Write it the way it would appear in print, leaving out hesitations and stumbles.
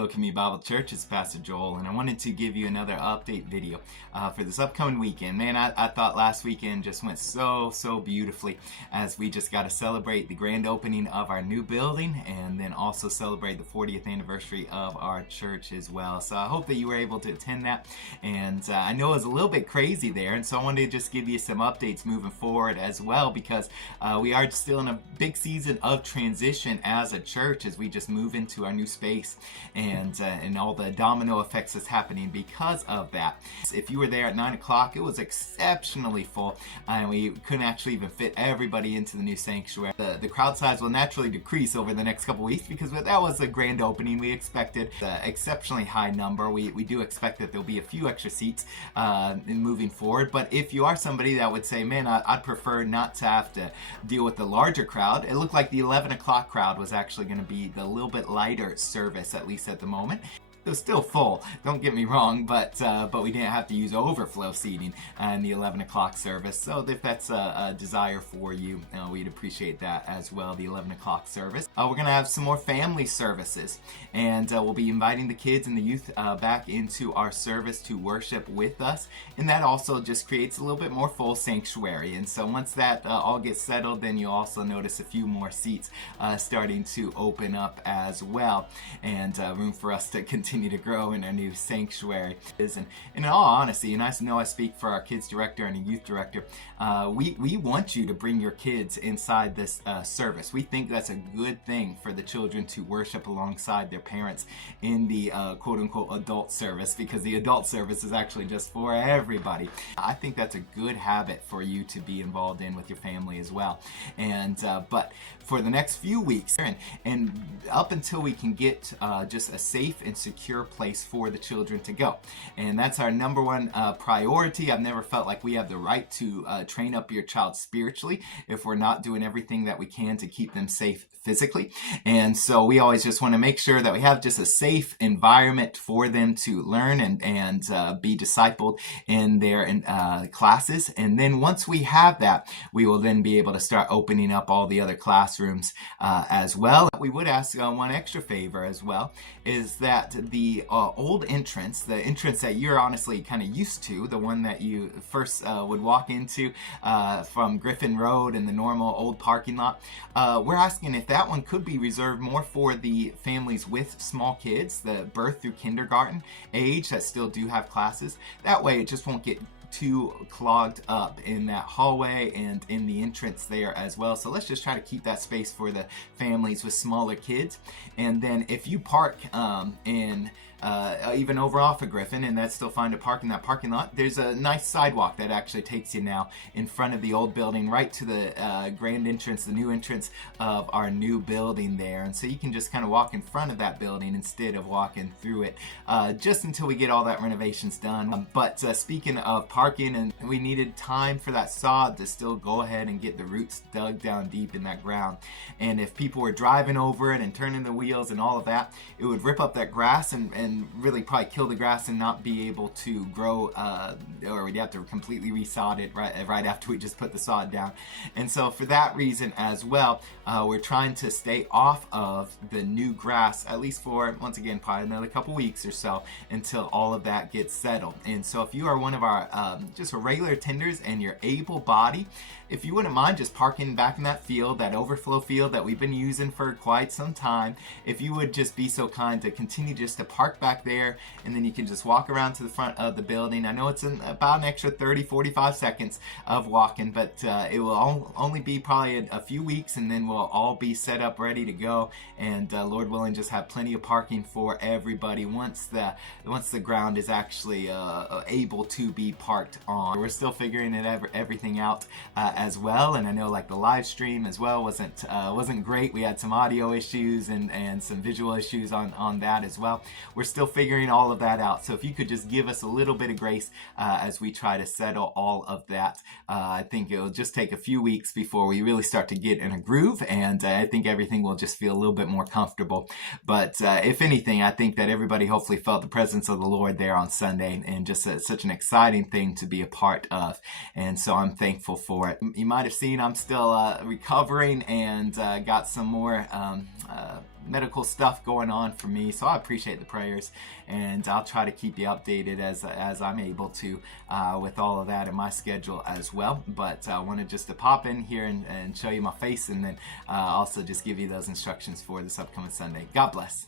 Hello, Community Bible Church. It's Pastor Joel, and I wanted to give you another update video for this upcoming weekend. Man, I thought last weekend just went so beautifully as we just got to celebrate the grand opening of our new building and then also celebrate the 40th anniversary of our church as well. So I hope that you were able to attend that, and I know it was a little bit crazy there, and so I wanted to just give you some updates moving forward as well, because we are still in a big season of transition as a church as we just move into our new space and all the domino effects that's happening because of that. If you were there at 9 o'clock, it was exceptionally full, and we couldn't actually even fit everybody into the new sanctuary. The crowd size will naturally decrease over the next couple weeks because that was a grand opening. We expected an exceptionally high number. We do expect that there'll be a few extra seats in moving forward, but if you are somebody that would say, man, I'd prefer not to have to deal with the larger crowd, it looked like the 11 o'clock crowd was actually going to be the little bit lighter service, at least at the moment. It was still full, don't get me wrong, but we didn't have to use overflow seating in the 11 o'clock service. So if that's a desire for you, we'd appreciate that as well, the 11 o'clock service. We're going to have some more family services, and we'll be inviting the kids and the youth back into our service to worship with us, and that also just creates a little bit more full sanctuary. And so once that all gets settled, then you'll also notice a few more seats starting to open up as well, and room for us to continue to grow in our new sanctuary. And in all honesty, and I know I speak for our kids director and a youth director, we want you to bring your kids inside this service. We think that's a good thing for the children to worship alongside their parents in the quote-unquote adult service, because the adult service is actually just for everybody. I think that's a good habit for you to be involved in with your family as well. And but for the next few weeks and up until we can get just a safe and secure place for the children to go, and that's our number one priority. I've never felt like we have the right to train up your child spiritually if we're not doing everything that we can to keep them safe physically. And so we always just want to make sure that we have just a safe environment for them to learn and be discipled in their classes. And then once we have that, we will then be able to start opening up all the other classrooms as well. We would ask one extra favor as well, is that the old entrance, the entrance that you're honestly kind of used to, the one that you first would walk into from Griffin Rd and the normal old parking lot, we're asking if that one could be reserved more for the families with small kids, the birth through kindergarten age that still do have classes. That way it just won't get too clogged up in that hallway and in the entrance there as well. So let's just try to keep that space for the families with smaller kids. And then if you park even over off of Griffin, and that's still fine to park in that parking lot, there's a nice sidewalk that actually takes you now in front of the old building right to the grand entrance, the new entrance of our new building there. And so you can just kind of walk in front of that building instead of walking through it just until we get all that renovations done. But speaking of parking, and we needed time for that sod to still go ahead and get the roots dug down deep in that ground. And if people were driving over it and turning the wheels and all of that, it would rip up that grass and really probably kill the grass and not be able to grow, or we'd have to completely resod it right after we just put the sod down. And so for that reason as well, we're trying to stay off of the new grass, at least for, once again, probably another couple weeks or so until all of that gets settled. And so if you are one of our just regular attenders and you're able-bodied, if you wouldn't mind just parking back in that field, that overflow field that we've been using for quite some time, if you would just be so kind to continue just to park back there, and then you can just walk around to the front of the building. I know it's about an extra 30-45 seconds of walking, but it will only be probably a few weeks, and then we'll all be set up ready to go, and Lord willing, just have plenty of parking for everybody once the ground is actually able to be parked on. We're still figuring everything out as well, and I know like the live stream as well wasn't great. We had some audio issues and some visual issues on that as well. We're still figuring all of that out, so if you could just give us a little bit of grace as we try to settle all of that. I think it'll just take a few weeks before we really start to get in a groove, and I think everything will just feel a little bit more comfortable. But if anything, I think that everybody hopefully felt the presence of the Lord there on Sunday, and just such an exciting thing to be a part of, and so I'm thankful for it. You might have seen I'm still recovering and got some more medical stuff going on for me, so I appreciate the prayers, and I'll try to keep you updated as I'm able to with all of that in my schedule as well. But I wanted just to pop in here and show you my face, and then also just give you those instructions for this upcoming Sunday. God bless.